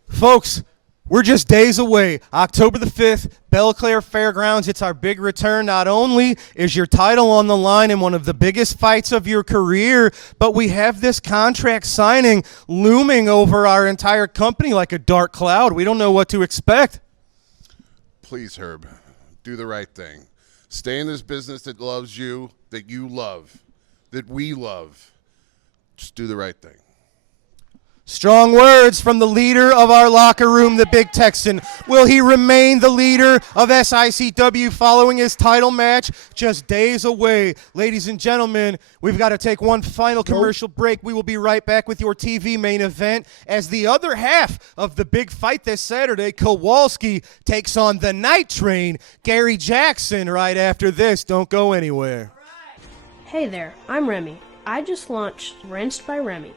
Folks, we're just days away. October the 5th, Belleclaire Fairgrounds. It's our big return. Not only is your title on the line in one of the biggest fights of your career, but we have this contract signing looming over our entire company like a dark cloud. We don't know what to expect. Please, Herb, do the right thing. Stay in this business that loves you, that you love, that we love. Just do the right thing. Strong words from the leader of our locker room, the Big Texan. Will he remain the leader of SICW following his title match? Just days away. Ladies and gentlemen, we've got to take one final commercial break. We will be right back with your TV main event as the other half of the big fight this Saturday, Kowalski, takes on the Night Train, Gary Jackson, right after this. Don't go anywhere. Hey there, I'm Remy. I just launched Rinsed by Remy.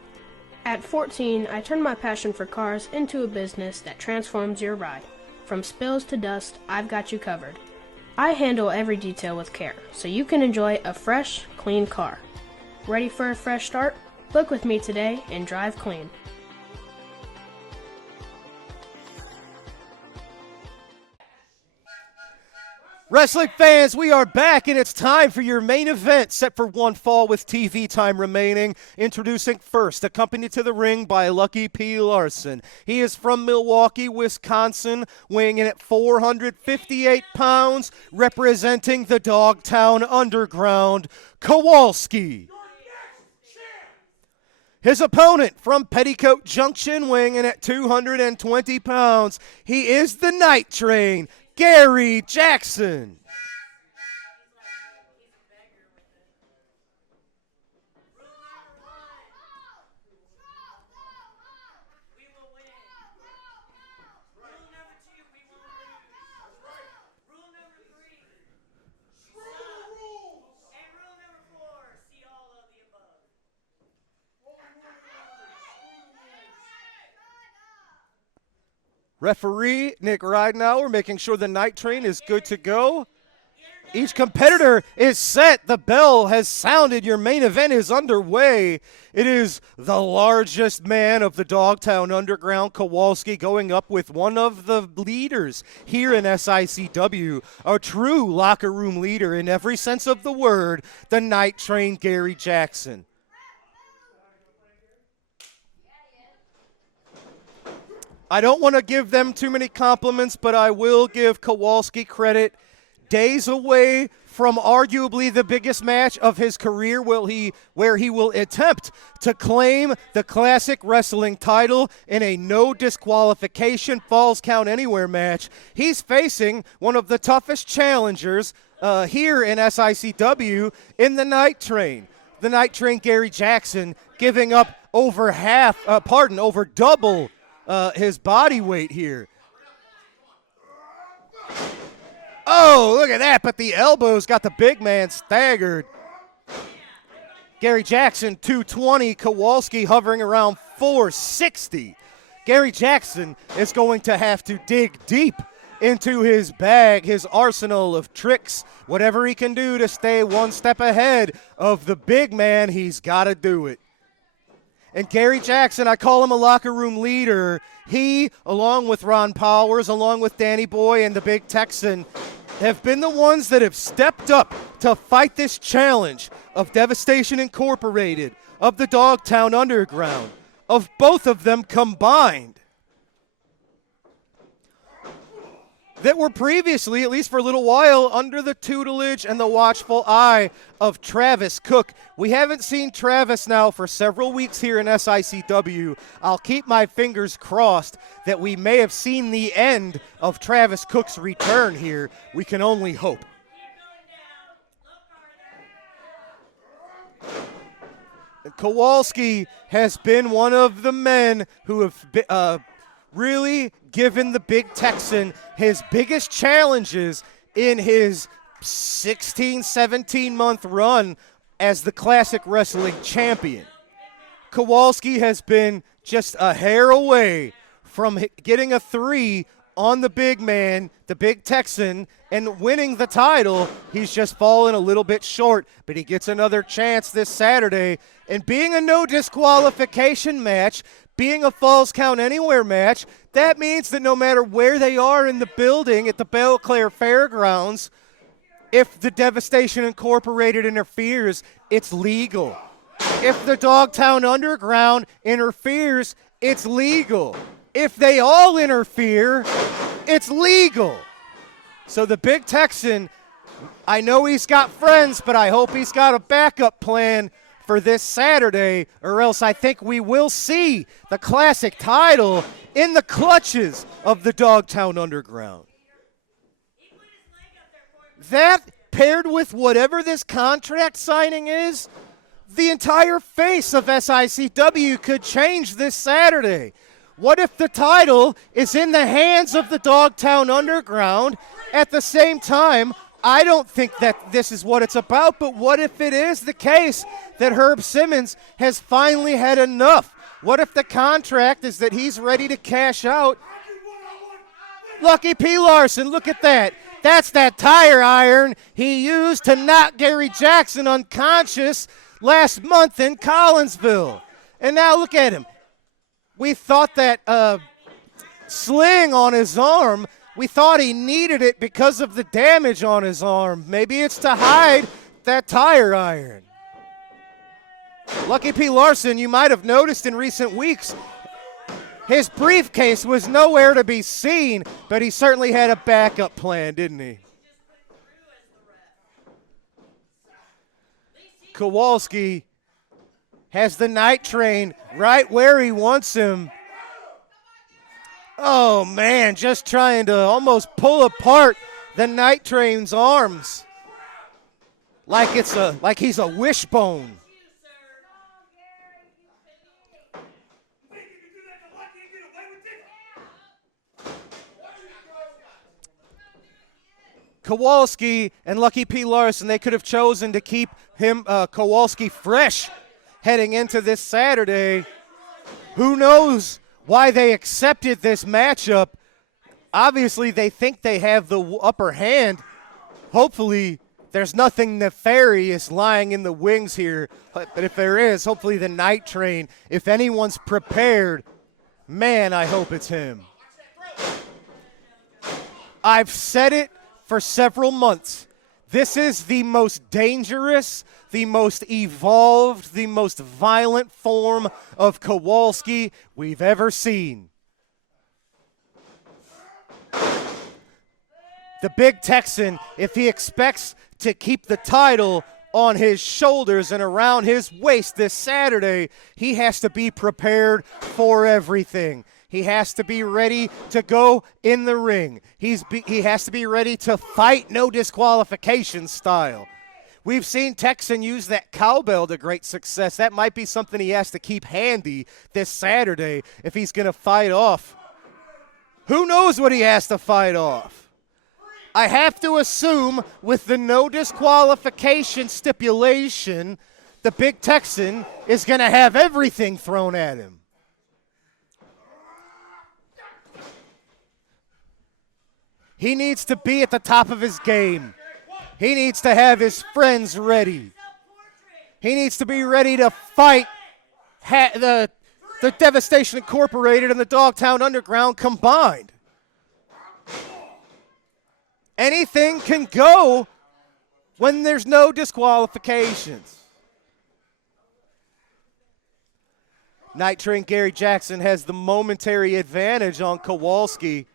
At 14, I turned my passion for cars into a business that transforms your ride. From spills to dust, I've got you covered. I handle every detail with care, so you can enjoy a fresh, clean car. Ready for a fresh start? Book with me today and drive clean. Wrestling fans, we are back, and it's time for your main event, set for one fall with TV time remaining. Introducing first, accompanied to the ring by Lucky P. Larson. He is from Milwaukee, Wisconsin, weighing in at 458 pounds, representing the Dogtown Underground, Kowalski. His opponent from Petticoat Junction, weighing in at 220 pounds. He is the Night Train, Gary Jackson. Referee Nick Ridenauer making sure the Night Train is good to go. Each competitor is set. The bell has sounded. Your main event is underway. It is the largest man of the Dogtown Underground, Kowalski, going up with one of the leaders here in SICW, a true locker room leader in every sense of the word, the Night Train, Gary Jackson. I don't want to give them too many compliments, but I will give Kowalski credit. Days away from arguably the biggest match of his career, where he will attempt to claim the Classic Wrestling title in a no disqualification Falls Count Anywhere match. He's facing one of the toughest challengers here in SICW in the Night Train. The Night Train, Gary Jackson, giving up over double his body weight here. Oh, look at that, but the elbows got the big man staggered. Gary Jackson, 220, Kowalski hovering around 460. Gary Jackson is going to have to dig deep into his bag, his arsenal of tricks. Whatever he can do to stay one step ahead of the big man, he's got to do it. And Gary Jackson, I call him a locker room leader. He, along with Ron Powers, along with Danny Boy and the Big Texan, have been the ones that have stepped up to fight this challenge of Devastation Incorporated, of the Dogtown Underground, of both of them combined. That were previously, at least for a little while, under the tutelage and the watchful eye of Travis Cook. We haven't seen Travis now for several weeks here in SICW. I'll keep my fingers crossed that we may have seen the end of Travis Cook's return here. We can only hope. Kowalski has been one of the men who have really given the Big Texan his biggest challenges in his 16, 17-month run as the Classic Wrestling Champion. Kowalski has been just a hair away from getting a 3 on the big man, the Big Texan, and winning the title. He's just fallen a little bit short, but he gets another chance this Saturday. And being a no disqualification match, being a Falls Count Anywhere match, that means that no matter where they are in the building at the Belle Claire Fairgrounds, if the Devastation Incorporated interferes, it's legal. If the Dogtown Underground interferes, it's legal. If they all interfere, it's legal. So the Big Texan I know he's got friends, but I hope he's got a backup plan for this Saturday, or else I think we will see the classic title in the clutches of the Dogtown Underground. That, paired with whatever this contract signing is, the entire face of SICW could change this Saturday. What if the title is in the hands of the Dogtown Underground? At the same time, I don't think that this is what it's about, but what if it is the case that Herb Simmons has finally had enough? What if the contract is that he's ready to cash out? Lucky P. Larson, look at that. That's that tire iron he used to knock Gary Jackson unconscious last month in Collinsville. And now look at him. We thought that sling on his arm, we thought he needed it because of the damage on his arm. Maybe it's to hide that tire iron. Lucky P. Larson, you might have noticed in recent weeks, his briefcase was nowhere to be seen, but he certainly had a backup plan, didn't he? Kowalski has the Night Train right where he wants him. Oh, man, just trying to almost pull apart the Night Train's arms like he's a wishbone. Kowalski and Lucky P. Larson, they could have chosen to keep him, Kowalski, fresh heading into this Saturday. Who knows why they accepted this matchup? Obviously, they think they have the upper hand. Hopefully, there's nothing nefarious lying in the wings here. But if there is, hopefully the Night Train, if anyone's prepared, man, I hope it's him. I've said it for several months. This is the most dangerous, the most evolved, the most violent form of Kowalski we've ever seen. The big Texan, if he expects to keep the title on his shoulders and around his waist this Saturday, he has to be prepared for everything. He has to be ready to go in the ring. He has to be ready to fight no disqualification style. We've seen Texan use that cowbell to great success. That might be something he has to keep handy this Saturday if he's going to fight off. Who knows what he has to fight off? I have to assume with the no disqualification stipulation, the big Texan is going to have everything thrown at him. He needs to be at the top of his game. He needs to have his friends ready. He needs to be ready to fight the Devastation Incorporated and the Dogtown Underground combined. Anything can go when there's no disqualifications. Night Train Gary Jackson has the momentary advantage on Kowalski.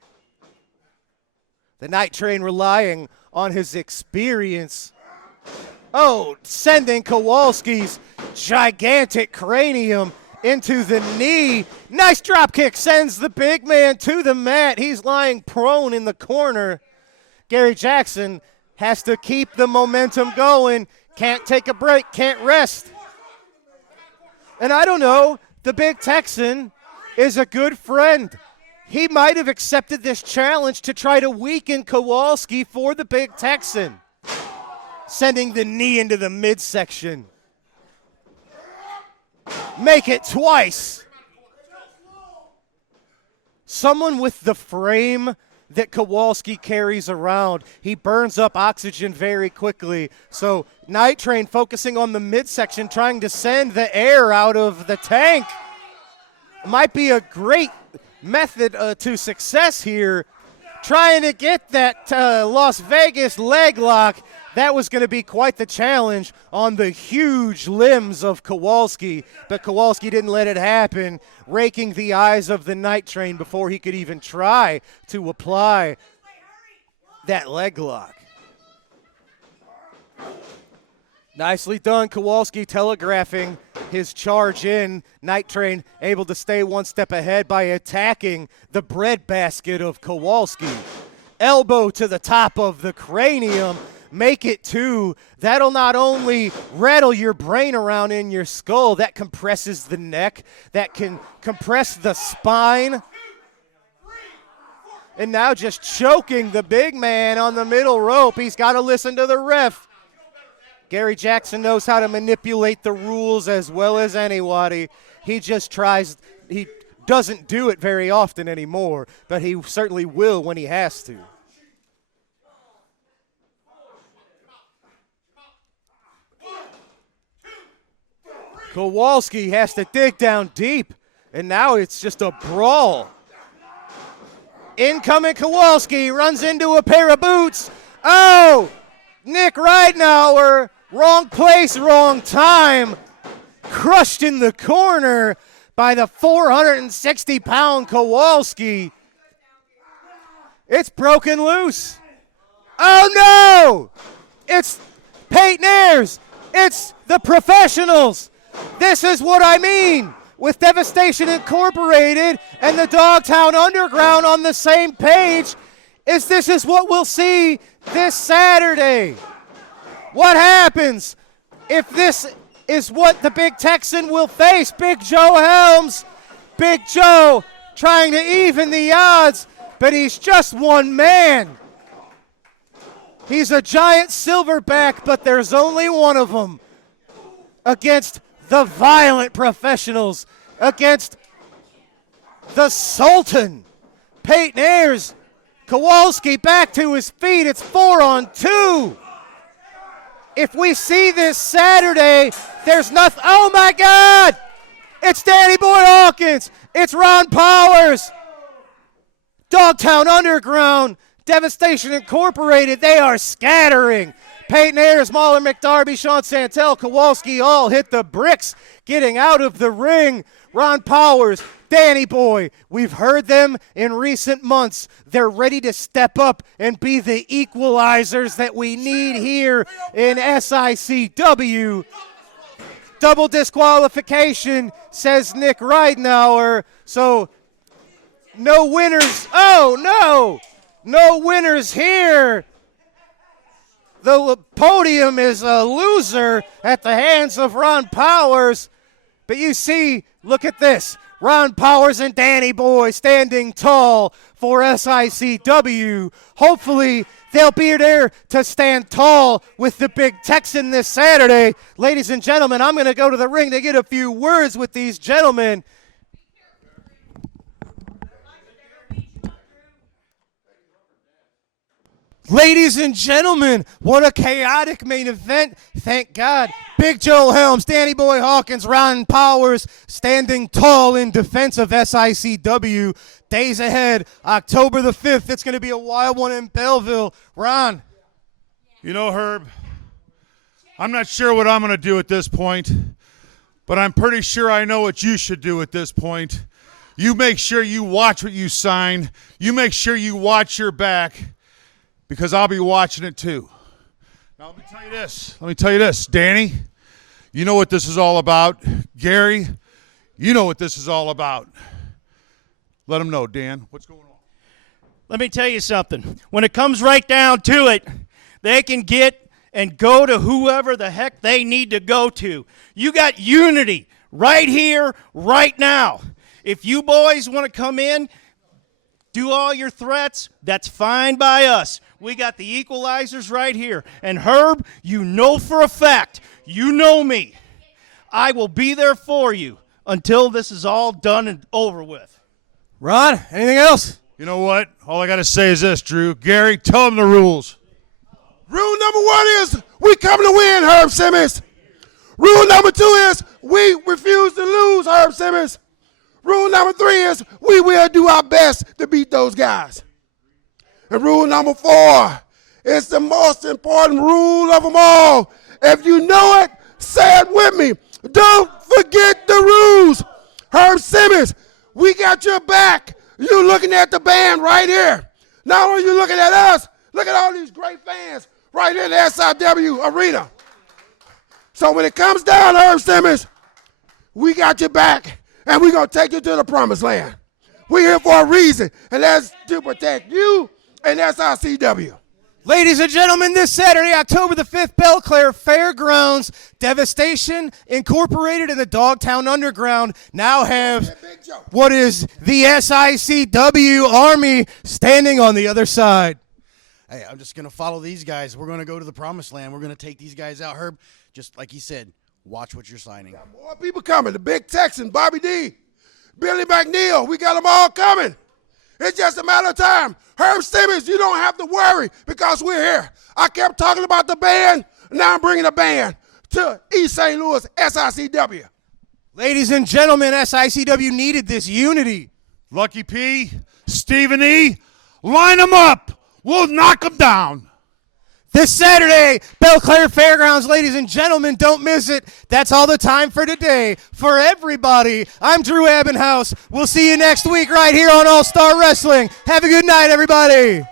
The Night Train relying on his experience. Oh, sending Kowalski's gigantic cranium into the knee. Nice drop kick sends the big man to the mat. He's lying prone in the corner. Gary Jackson has to keep the momentum going. Can't take a break, can't rest. And I don't know, the big Texan is a good friend. He might have accepted this challenge to try to weaken Kowalski for the big Texan. Sending the knee into the midsection. Make it twice. Someone with the frame that Kowalski carries around, he burns up oxygen very quickly. So Night Train focusing on the midsection, trying to send the air out of the tank. Might be a great method to success here. Trying to get that Las Vegas leg lock. That was going to be quite the challenge on the huge limbs of Kowalski, but Kowalski didn't let it happen, raking the eyes of the Night Train before he could even try to apply that leg lock. Nicely done, Kowalski telegraphing his charge in. Night Train able to stay one step ahead by attacking the breadbasket of Kowalski. Elbow to the top of the cranium. Make it two. That'll not only rattle your brain around in your skull, that compresses the neck, that can compress the spine. And now just choking the big man on the middle rope. He's got to listen to the ref. Gary Jackson knows how to manipulate the rules as well as anybody. He just tries, he doesn't do it very often anymore, but he certainly will when he has to. Kowalski has to dig down deep, and now it's just a brawl. Incoming Kowalski runs into a pair of boots. Oh, Nick Ridenauer, wrong place, wrong time. Crushed in the corner by the 460-pound Kowalski. It's broken loose. Oh, no! It's Peyton Ayers. It's the professionals. This is what I mean with Devastation Incorporated and the Dogtown Underground on the same page. This is what we'll see this Saturday. What happens if this is what the Big Texan will face? Big Joe Helms. Big Joe trying to even the odds, but he's just one man. He's a giant silverback, but there's only one of them against the violent professionals, against the Sultan. Peyton Ayers, Kowalski back to his feet. It's 4-on-2. If we see this Saturday, there's nothing. Oh, my God. It's Danny Boy Hawkins. It's Ron Powers. Dogtown Underground, Devastation Incorporated, they are scattering. Peyton Ayers, Mahler McDarby, Sean Santel, Kowalski all hit the bricks getting out of the ring. Ron Powers, Danny Boy, we've heard them in recent months. They're ready to step up and be the equalizers that we need here in SICW. Double disqualification, says Nick Ridenauer. So no winners. Oh, no. No winners here. The podium is a loser at the hands of Ron Powers. But you see, look at this. Ron Powers and Danny Boy standing tall for SICW. Hopefully, they'll be there to stand tall with the Big Texan this Saturday. Ladies and gentlemen, I'm going to go to the ring to get a few words with these gentlemen. Ladies and gentlemen, what a chaotic main event. Thank God. Big Joe Helms, Danny Boy Hawkins, Ron Powers standing tall in defense of SICW. Days ahead, October the 5th. It's going to be a wild one in Belleville. Ron. You know, Herb, I'm not sure what I'm going to do at this point, but I'm pretty sure I know what you should do at this point. You make sure you watch what you sign. You make sure you watch your back, because I'll be watching it too. Now let me tell you this. Danny, you know what this is all about. Gary, you know what this is all about. Let them know, Dan. What's going on? Let me tell you something. When it comes right down to it, they can get and go to whoever the heck they need to go to. You got unity right here, right now. If you boys want to come in, do all your threats, that's fine by us. We got the equalizers right here. And Herb, you know for a fact, you know me. I will be there for you until this is all done and over with. Ron, anything else? You know what? All I got to say is this, Drew. Gary, tell them the rules. Rule number 1 is we come to win, Herb Simmons. Rule number 2 is we refuse to lose, Herb Simmons. Rule number 3 is we will do our best to beat those guys. And rule number 4 is the most important rule of them all. If you know it, say it with me. Don't forget the rules. Herb Simmons, we got your back. You looking at the band right here. Not only you looking at us, look at all these great fans right in the SICW arena. So when it comes down, Herb Simmons, we got your back, and we're going to take you to the promised land. We're here for a reason, and that's to protect you and SICW. Ladies and gentlemen, this Saturday, October the 5th, Belle Claire Fairgrounds, Devastation Incorporated and the Dogtown Underground now have what is the SICW Army standing on the other side. Hey, I'm just going to follow these guys. We're going to go to the promised land. We're going to take these guys out. Herb, just like he said, watch what you're signing. More people coming. The big Texan, Bobby D, Billy McNeil, we got them all coming. It's just a matter of time. Herb Simmons, you don't have to worry because we're here. I kept talking about the band. Now I'm bringing the band to East St. Louis, SICW. Ladies and gentlemen, SICW needed this unity. Lucky P, Stephen E, line them up. We'll knock them down. This Saturday, Belle Claire Fairgrounds, ladies and gentlemen, don't miss it. That's all the time for today. For everybody, I'm Drew Abbenhouse. We'll see you next week right here on All Star Wrestling. Have a good night, everybody.